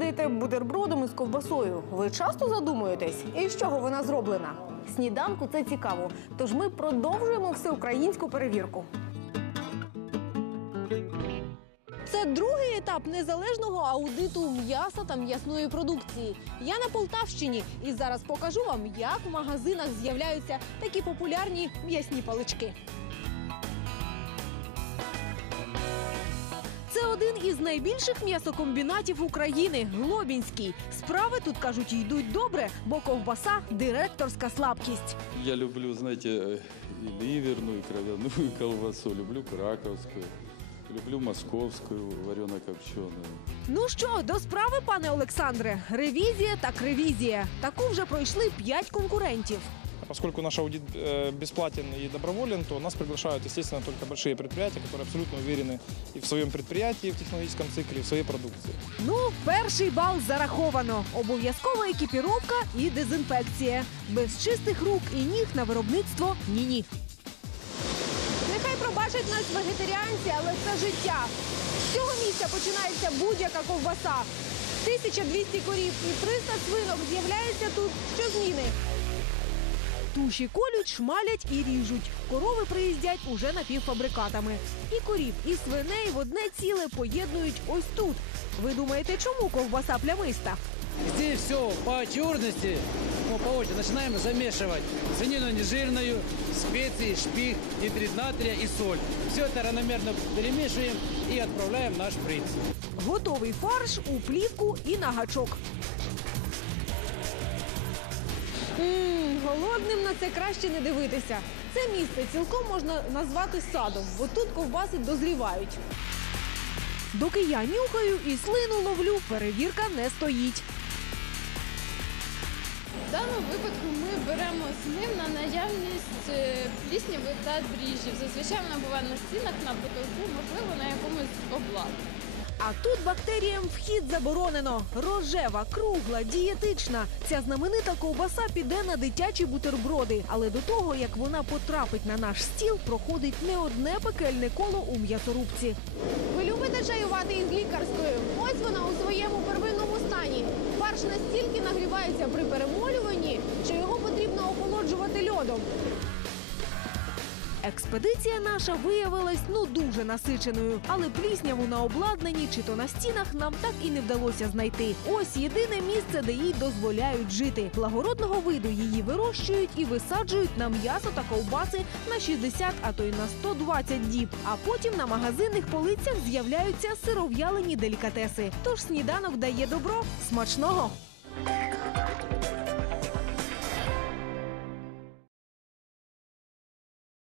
снідаєте бутербродом із ковбасою. Ви часто задумуєтесь, і з чого вона зроблена? Сніданку це цікаво. Тож ми продовжуємо всеукраїнську перевірку. Це другий етап незалежного аудиту м'яса та м'ясної продукції. Я на Полтавщині і зараз покажу вам, як в магазинах з'являються такі популярні м'ясні палички. Один із найбільших м'ясокомбінатів України Глобінський. Справи тут кажуть йдуть добре, бо ковбаса директорська слабкість. Я люблю, знаете, э, и ливерную, и кровяную колбасу, люблю краковскую, люблю московскую варено-копченую. Ну що, до справи, пане Олександре, ревізія так ревізія. Таку вже пройшли п'ять конкурентів. Поскольку наш аудит э, бесплатен и доброволен, то нас приглашают, естественно, только большие предприятия, которые абсолютно уверены и в своем предприятии, в технологическом цикле, и в своей продукции. Ну, перший бал зараховано. Обов'язкова екіпіровка і дезінфекція. Без чистих рук і ніг на виробництво ні-ні. Нехай пробачать нас вегетаріанці, але це життя. З цього місця починається будь-яка ковбаса. 1200 корів і 300 свинок з'являються тут щозміни. Туші колють, шмалять і ріжуть. Корови приїздять уже напівфабрикатами. І корів, і свиней в одне ціле поєднують ось тут. Ви думаєте, чому ковбаса плямиста? Здесь все по очередности, ну, по очереди начинаем замешивать свинину нежирную, специи, шпик, нитрит натрия и соль. Все это равномерно перемешиваем и отправляем в наш фриц. Готовий фарш у плівку і на гачок. Мм, голодним на це краще не дивитися. Це місце цілком можна назвати садом, бо тут ковбаси дозрівають. Доки я нюхаю і слину ловлю, перевірка не стоїть. В даному випадку ми беремо слив на наявність е, пліснявих та дріжджів. Зазвичай вона буває на стінах, на потолку, можливо, на якомусь обладнанні. А тут бактеріям вхід заборонено. Рожева, кругла, дієтична. Ця знаменита ковбаса піде на дитячі бутерброди. Але до того, як вона потрапить на наш стіл, проходить не одне пекельне коло у м'ясорубці. Ви любите чаювати із лікарською? Ось вона у своєму первинному стані. Фарш настільки нагрівається при перемолюванні, що його потрібно охолоджувати льодом. Експедиція наша виявилась ну дуже насиченою, але плісняву на обладнанні чи то на стінах нам так і не вдалося знайти. Ось єдине місце, де їй дозволяють жити. Благородного виду її вирощують і висаджують на м'ясо та ковбаси на 60, а то й на 120 діб. А потім на магазинних полицях з'являються сиров'ялені делікатеси. Тож сніданок дає добро смачного.